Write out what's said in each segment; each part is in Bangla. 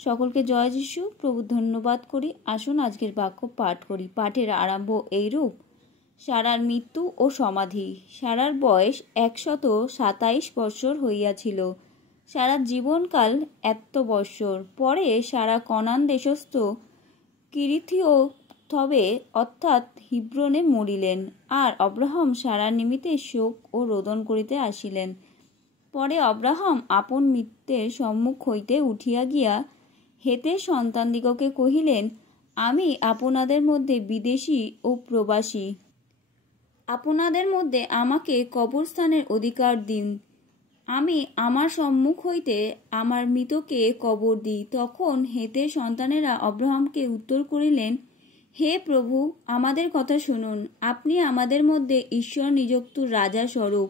সকলকে জয় যিশু। প্রভু ধন্যবাদ করি। আসুন আজকের বাক্য পাঠ করি। পাঠের আরম্ভ এইরূপ। সারার মৃত্যু ও সমাধি। সারার বয়স 127 বৎসর হইয়াছিল। সারার জীবনকাল 100 বৎসর। পরে সারা কনান দেশস্থ কিরিথিয়থবে অর্থাৎ হিব্রনে মরিলেন। আর অব্রাহাম সারার নিমিত্তে শোক ও রোদন করিতে আসিলেন। পরে অব্রাহাম আপন মিত্রের সম্মুখ হইতে উঠিয়া গিয়া হেতের সন্তানদিগকে কহিলেন, আমি আপনাদের মধ্যে বিদেশী ও প্রবাসী। আপনাদের মধ্যে আমাকে কবরস্থানের অধিকার দিন। আমি আমার সম্মুখ হইতে আমার মৃতকে কবর দিই। তখন হেতের সন্তানেরা অব্রাহামকে উত্তর করিলেন, হে প্রভু, আমাদের কথা শুনুন। আপনি আমাদের মধ্যে ঈশ্বর নিযুক্ত রাজা স্বরূপ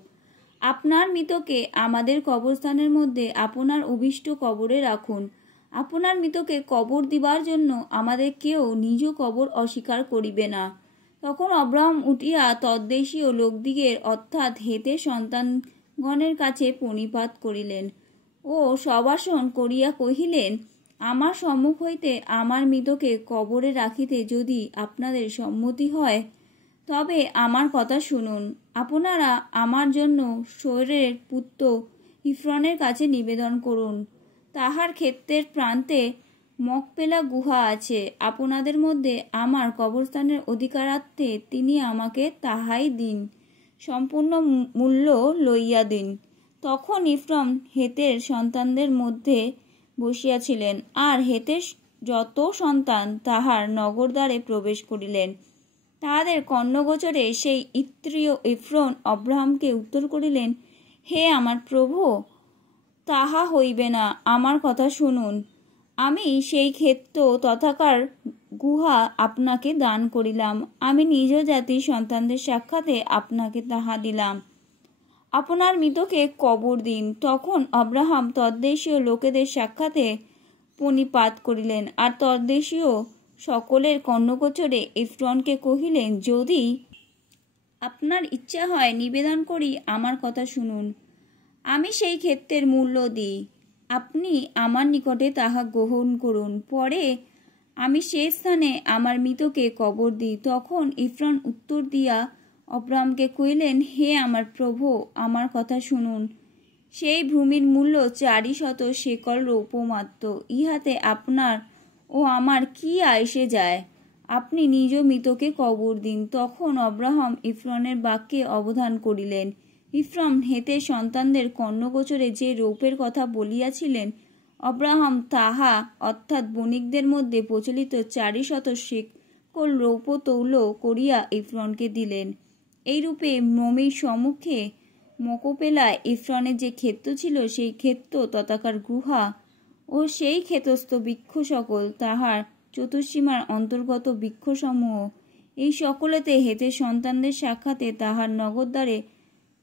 আপনার মৃতকে আমাদের কবরস্থানের মধ্যে আপনার অভীষ্ট কবরে রাখুন। আপনার মৃতকে কবর দিবার জন্য আমাদের কেউ নিজ কবর অস্বীকার করিবে না। তখন অব্রাহাম উঠিয়া তদ্দেশীয় লোকদিগের অর্থাৎ হেতের সন্তানগণের কাছে প্রণিপাত করিলেন ও সভাসন করিয়া কহিলেন, আমার সম্মুখ হইতে আমার মৃতকে কবরে রাখিতে যদি আপনাদের সম্মতি হয়, তবে আমার কথা শুনুন। আপনারা আমার জন্য শোরের পুত্র ইফ্রনের কাছে নিবেদন করুন। তাহার ক্ষেত্রের প্রান্তে মকপেলা গুহা আছে। আপনাদের মধ্যে আমার কবরস্থানের অধিকারার্থে তিনি আমাকে তাহাই দিন, সম্পূর্ণ মূল্য লইয়া দিন। তখন ইফ্রন হেতের সন্তানদের মধ্যে বসিয়াছিলেন, আর হেতের যত সন্তান তাহার নগরদ্বারে প্রবেশ করিলেন। তাহাদের কর্ণগোচরে সেই ইত্রীয় ইফ্রন অব্রাহামকে উত্তর করিলেন, হে আমার প্রভু, তাহা হইবে না, আমার কথা শুনুন। আমি সেই ক্ষেত্র তথাকার গুহা আপনাকে দান করিলাম। আমি নিজ জাতির সন্তানদের সাক্ষাতে আপনাকে তাহা দিলাম। আপনার মৃতকে কবর দিন। তখন অব্রাহাম তদ্দেশীয় লোকেদের সাক্ষাতে প্রণিপাত করিলেন, আর তদ্দেশীয় সকলের কর্ণগোচরে ইফ্রনকে কহিলেন, যদি আপনার ইচ্ছা হয় নিবেদন করি, আমার কথা শুনুন। আমি সেই ক্ষেত্রের মূল্য দিই। আপনি আমার নিকটে তাহা গ্রহণ করুন। পরে আমি সে স্থানে আমার মৃতকে কবর দিই। তখন ইফ্রন উত্তর দিয়া অব্রাহামকে কহিলেন, হে আমার প্রভু, আমার কথা শুনুন। সেই ভূমির মূল্য 400 শেকল রৌপ্য মাত্র। ইহাতে আপনার ও আমার কি আইসে যায়? আপনি নিজ মৃতকে কবর দিন। তখন অব্রাহাম ইফ্রনের বাক্যে অবধান করিলেন। ইফ্রন হেতের সন্তানদের কর্ণগোচরে যে রৌপের কথা বলিয়াছিলেন, অব্রাহাম তাহা অর্থাৎ বণিকদের মধ্যে প্রচলিত 400 শেকল রৌপ্য তৌল করিয়া ইফ্রনকে দিলেন। এইরূপে মমির সম্মুখে মকপেলায় ইফ্রনের যে ক্ষেত্র ছিল, সেই ক্ষেত্র তথাকার গুহা ও সেই ক্ষেত্রস্থ বৃক্ষ সকল, তাহার চতুর্সীমার অন্তর্গত বৃক্ষসমূহ, এই সকলেতে হেতের সন্তানদের সাক্ষাতে তাহার নগরদ্বারে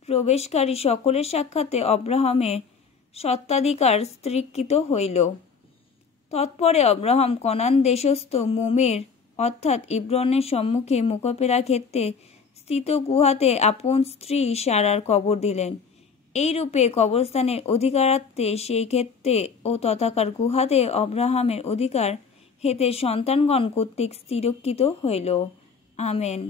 প্রবেশকারী সকলের সাক্ষাতে অব্রাহামের স্বত্বাধিকার স্থিরীকৃত হইল। তৎপরে অব্রাহাম কনান দেশস্থ মোমের অর্থাৎ ইব্রনের সম্মুখে মকপেলা ক্ষেত্রে স্থিত গুহাতে আপন স্ত্রী সারার কবর দিলেন। এইরূপে কবরস্থানের অধিকারার্থে সেই ক্ষেত্রে ও তথাকার গুহাতে অব্রাহামের অধিকার হেতের সন্তানগণ কর্তৃক স্থিরীকৃত হইল। আমেন।